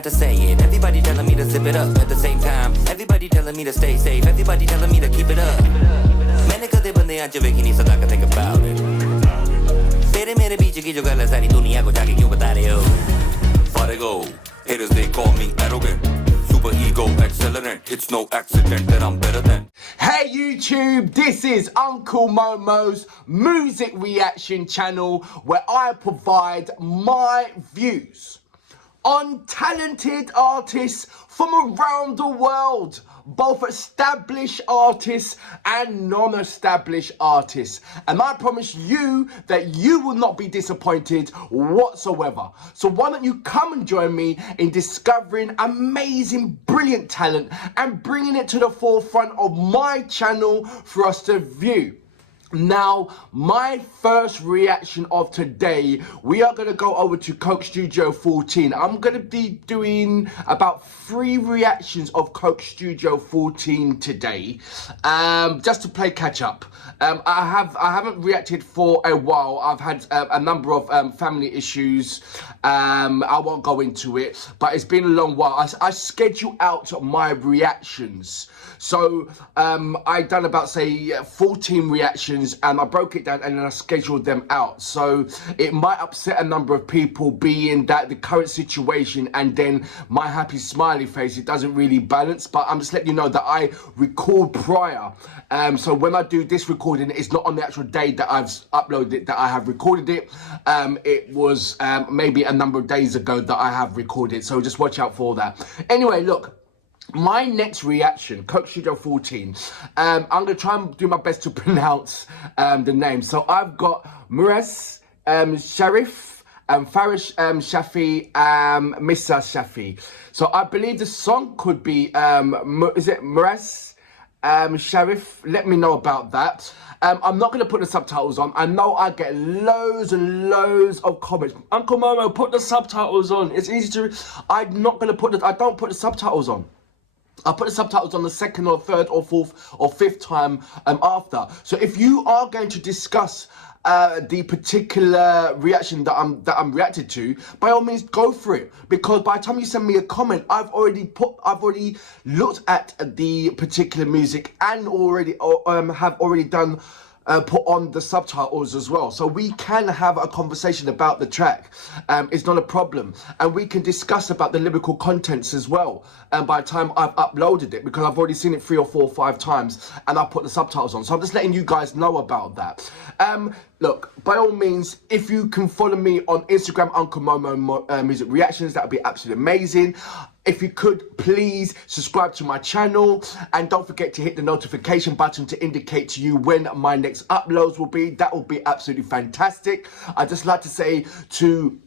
not to say it. Everybody telling me to zip it up. At the same time, everybody telling me to stay safe. Everybody telling me to keep it up. मैंने कदे बंदे आज वेखी नहीं सदा का think about it. तेरे मेरे बीच की जो गलत सारी दुनिया को जाके क्यों बता रहे हो? Farego, haters they call me arrogant. Super ego accelerant. It's no accident that I'm better than. Hey YouTube, this is Uncle Momo's music reaction channel where I provide my views on talented artists from around the world, both established artists and non-established artists. And I promise you that you will not be disappointed whatsoever. So why don't you come and join me in discovering amazing, brilliant talent and bringing it to the forefront of my channel for us to view. Now, my first reaction of today, we are going to go over to Coke Studio 14. I'm going to be doing about 3 reactions of Coke Studio 14 today, just to play catch up. I haven't reacted for a while. I've had a number of family issues. I won't go into it, but it's been a long while. I schedule out my reactions. So I done about, say, 14 reactions, and I broke it down and then I scheduled them out. So it might upset a number of people, being that the current situation and then my happy smiley face, it doesn't really balance. But I'm just letting you know that I record prior. So when I do this recording, it's not on the actual day that I've uploaded it, that I have recorded it. It was maybe a number of days ago that I have recorded. So just watch out for that. Anyway, look. My next reaction, Coke Studio 14, I'm going to try and do my best to pronounce the name. So I've got Muaziz Saarif, Faris Shafi, Meesha Shafi. So I believe the song could be, is it Muaziz Saarif? Let me know about that. I'm not going to put the subtitles on. I know I get loads and loads of comments. Uncle Momo, put the subtitles on. It's easy to... I'm not going to put the... I don't put the subtitles on. I put the subtitles on the second or third or fourth or fifth time after. So if you are going to discuss the particular reaction that I'm reacted to, by all means go for it, because by the time you send me a comment, I've already looked at the particular music and have already done put on the subtitles as well, so we can have a conversation about the track. It's not a problem, and we can discuss about the lyrical contents as well. And by the time I've uploaded it, because I've already seen it 3 or 4 or 5 times, and I've put the subtitles on, so I'm just letting you guys know about that. Look, by all means, if you can follow me on Instagram, Uncle Momo Music Reactions, that would be absolutely amazing. If you could, please subscribe to my channel, and don't forget to hit the notification button to indicate to you when my next uploads will be. That will be absolutely fantastic. I'd just like to say to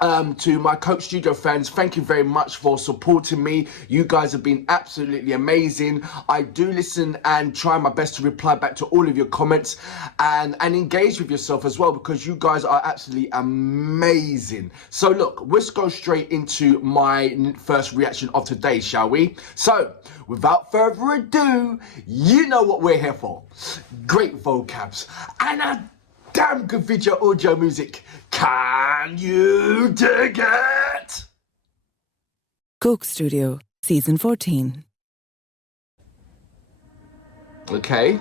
my Coke Studio fans, thank you very much for supporting me. You guys have been absolutely amazing. I do listen and try my best to reply back to all of your comments and engage with yourself as well, because you guys are absolutely amazing. So look, let's go straight into my first reaction of today, shall we? So without further ado, you know what we're here for. Great vocabs and a damn good video audio music. Can you dig it? Coke Studio, Season 14. Okay.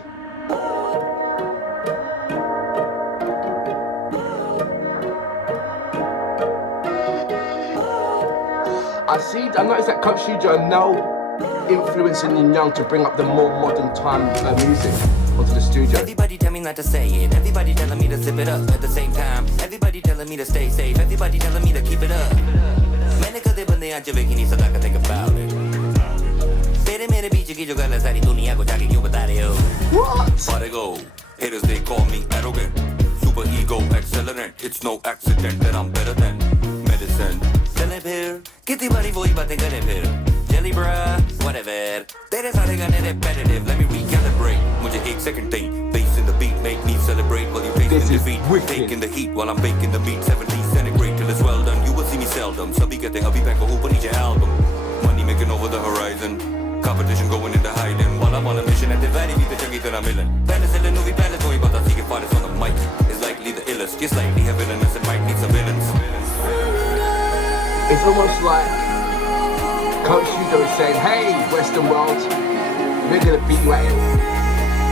I noticed that Coke Studio are now influencing the young to bring up the more modern time music onto the studio. Everybody tell me not to say it. Everybody telling me to zip it up. At the same time, everybody telling me to stay safe. Everybody telling me to keep it up. मैंने कदे बंदे आज वेखी नहीं सदा का think about it. तेरे मेरे बीच की जो गलत सारी दुनिया को जाके क्यों बता रहे हो? What? Farego, haters they call me arrogant. Super ego accelerant. It's no accident that I'm better than medicine. चले फिर कितनी बारी वही बातें करें फिर. Jelly bruh, whatever. तेरे सारे गाने repetitive. Let me recalibrate. मुझे एक second thing. Bass in the beat make me celebrate while you taste in defeat. Taking the heat while I'm baking the meat. 70 centigrade till it's well done. You will see me seldom. सभी कहते हैं अभी back ऊपर नीचे album. Money making over the horizon. Competition going into hiding. While I'm on a mission at the very beat the chunky that I'm in. Penicillin movie palace going but I see Faris on the mic. It's likely the illest. Just likely have villainous. It might need some villains. It's almost like Coach Hugo is saying, hey, Western world, we're going to beat you at it.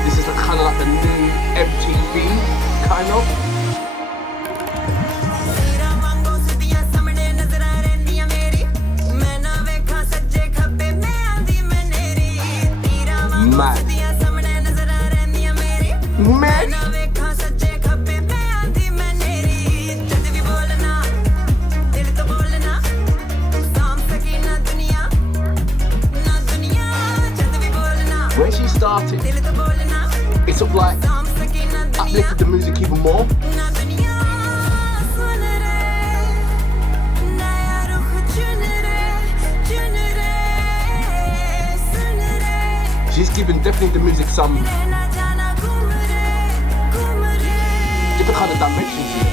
This is kind of like the new MTV, kind of. Mad. Man. When she started, it sort of like uplifted the music even more. She's given definitely the music some different kind of dimension to it.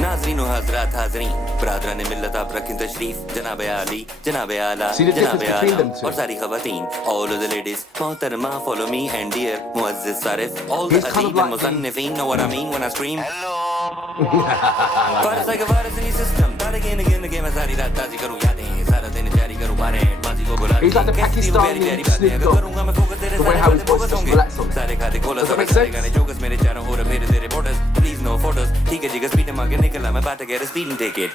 नाज़रीन हज़रात हाज़रीन बरादरान मिल्लत आप रखें तशरीफ जनाब आली जनाब आला जनाब आला और सारी ख़वातीन all of the ladies मोहतरमा follow me and dear Muaziz Saarif all the अजीब and मुसन्निफ़ीन know what I mean when I scream hello Faris like a virus in your system start again मैं सारी रात ताज़ी करूँ यादें सारा दिन जारी करूँ बारें माजी को बुला He's like the Pakistani Snoop Dogg, the way how his voice is relaxed on. सारे खाते Cola Does that make sense? गाने जोकस मेरे चारों ओर मेरे तेरे borders please no photos ठीक है जी स्पीड मांगे निकला मैं बात get a speeding ticket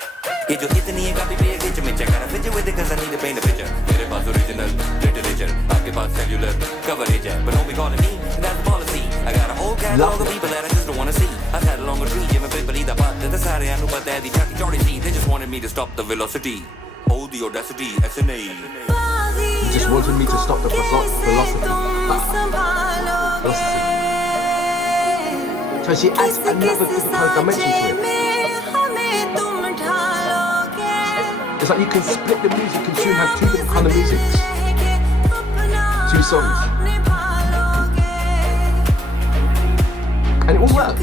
ये जो इतनी है काफी पे खींच में check out a picture with it cause I need to paint a picture मेरे पास original literature आपके पास cellular coverage है but don't be calling me that's the policy I got a whole catalog of people that I just don't want to see I've had a longer tree मैं पे बलीदा बात है सारे आनु पता है दी चाकी चौड़ी सी they just wanted me to stop the velocity oh the audacity SNA He just wanted me to stop the philosophy. So she adds another different kind of dimension to it. It's like you can split the music and soon have two different kind of musics. Two songs. And it will work.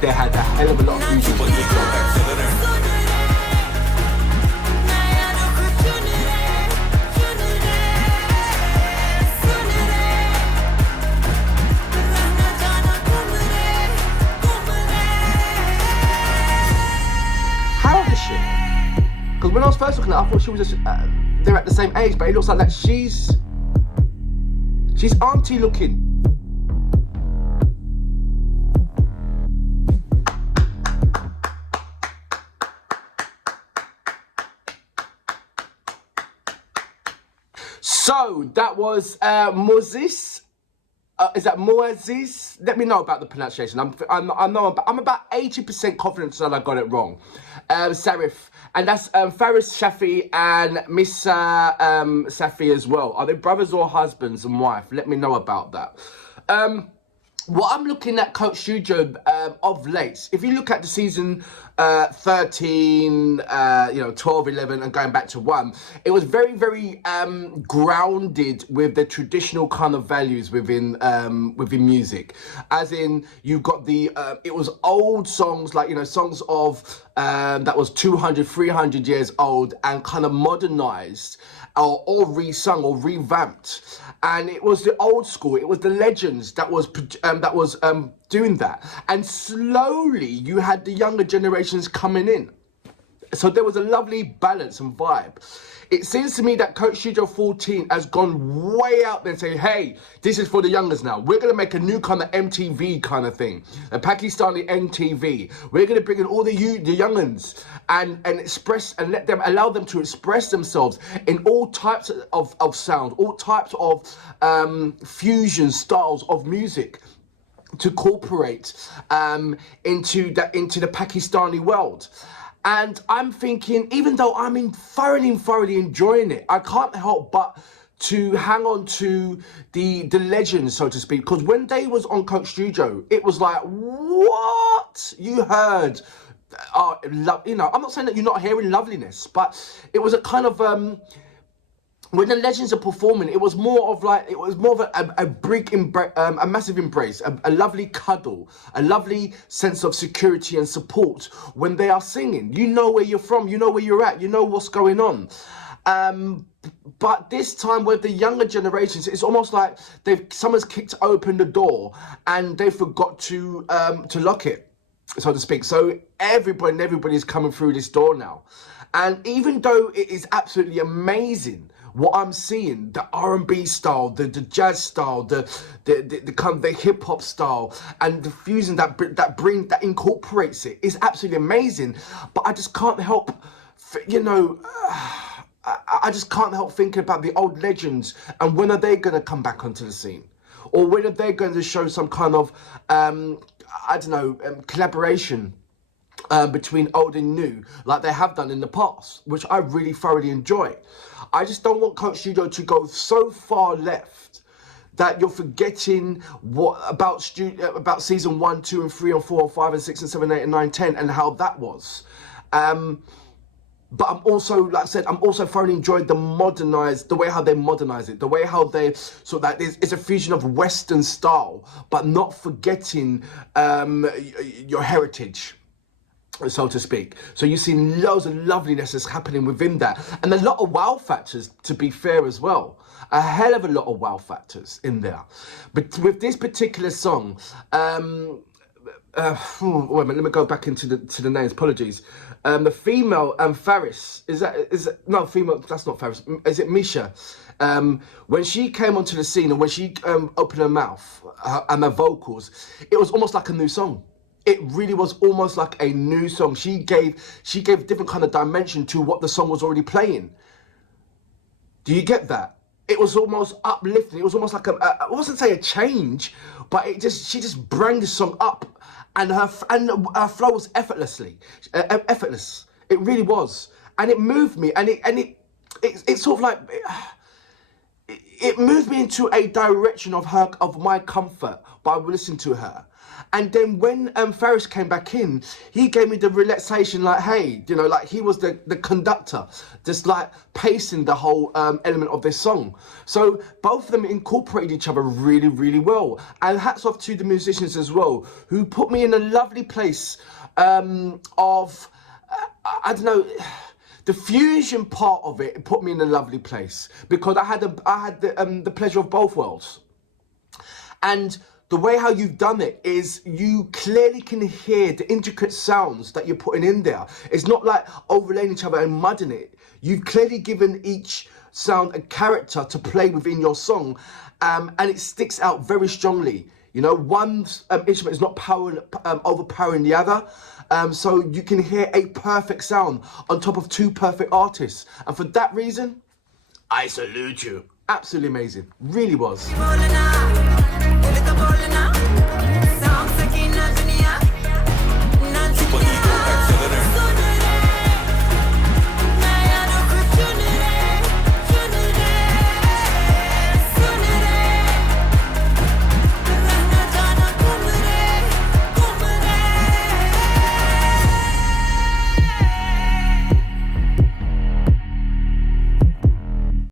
They had a hell of a lot of music. How old is she? Because when I was first looking at her, I thought she was just, they're at the same age, but it looks like that she's auntie looking. So that was Muaziz. Is that Muaziz? Let me know about the pronunciation. I'm about 80% confident that I got it wrong. Saarif, and that's Faris Shafi and Meesha Shafi as well. Are they brothers or husbands and wife? Let me know about that. What I'm looking at Coach Shujo of late, if you look at the season 13, 12, 11 and going back to 1, it was very, very grounded with the traditional kind of values within music. As in, you've got the, it was old songs, like, songs of, that was 200, 300 years old and kind of modernized or re-sung or revamped. And it was the old school, it was the legends that was doing that. And slowly you had the younger generations coming in. So there was a lovely balance and vibe. It seems to me that Coach Shujo 14 has gone way out there and say, hey, this is for the youngers now. We're going to make a new kind of MTV kind of thing. A Pakistani MTV. We're going to bring in all the youngins and express and allow them to express themselves in all types of sound, all types of fusion styles of music to incorporate into the Pakistani world. And I'm thinking, even though I'm thoroughly enjoying it, I can't help but to hang on to the legends, so to speak, because when they was on Coke Studio, it was like, what? You heard, you know, I'm not saying that you're not hearing loveliness, but it was a kind of, when the legends are performing, it was more of a big a massive embrace, a lovely cuddle, a lovely sense of security and support when they are singing. You know where you're from, you know where you're at, you know what's going on. But this time with the younger generations, it's almost like someone's kicked open the door and they forgot to lock it, so to speak. So everybody's coming through this door now. And even though it is absolutely amazing what I'm seeing, the R&B style, the jazz style, the kind of the hip hop style, and the fusion that incorporates it is absolutely amazing. But I just can't help, you know, I just can't help thinking about the old legends and when are they going to come back onto the scene, or when are they going to show some kind of I don't know, collaboration between old and new, like they have done in the past, which I really thoroughly enjoy. I just don't want Coke Studio to go so far left that you're forgetting about season 1, 2, and 3, and 4, and 5, and 6, and 7, 8, and 9, 10, and how that was. But I'm also, like I said, I'm also thoroughly enjoying the way how they modernize it, the way how they, so that it's a fusion of Western style, but not forgetting your heritage, so to speak. So you see loads of loveliness that's happening within that, and a lot of wow factors, to be fair as well. A hell of a lot of wow factors in there. But with this particular song, wait a minute, let me go back into the names. Apologies. The female Faris, no, female, that's not Faris. Is it Meesha? When she came onto the scene and when she opened her mouth and her vocals, it was almost like a new song. It really was almost like a new song. She gave a different kind of dimension to what the song was already playing. Do you get that? It was almost uplifting. It was almost like I wasn't say a change, but she just brought the song up, and her flow was effortless. It really was, and it moved me, and it sort of like it moved me into a direction of my comfort by listening to her. And then when Faris came back in, he gave me the relaxation, like, hey, you know, like he was the conductor, just like pacing the whole element of this song. So both of them incorporated each other really, really well. And hats off to the musicians as well, who put me in a lovely place I don't know, the fusion part of it put me in a lovely place, because I had the pleasure of both worlds. And the way how you've done it is you clearly can hear the intricate sounds that you're putting in there. It's not like overlaying each other and mudding it. You've clearly given each sound a character to play within your song, and it sticks out very strongly. You know, one instrument is not overpowering the other, so you can hear a perfect sound on top of two perfect artists. And for that reason, I salute you. Absolutely amazing. Really was.